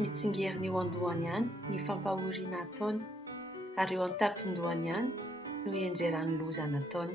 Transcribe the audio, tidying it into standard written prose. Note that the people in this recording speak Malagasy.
Mitsingery eo an-dohany ihany ny fampahoriana ataony, ary eo an-tampon-dohany ihany no hianjeran'ny loza nataony.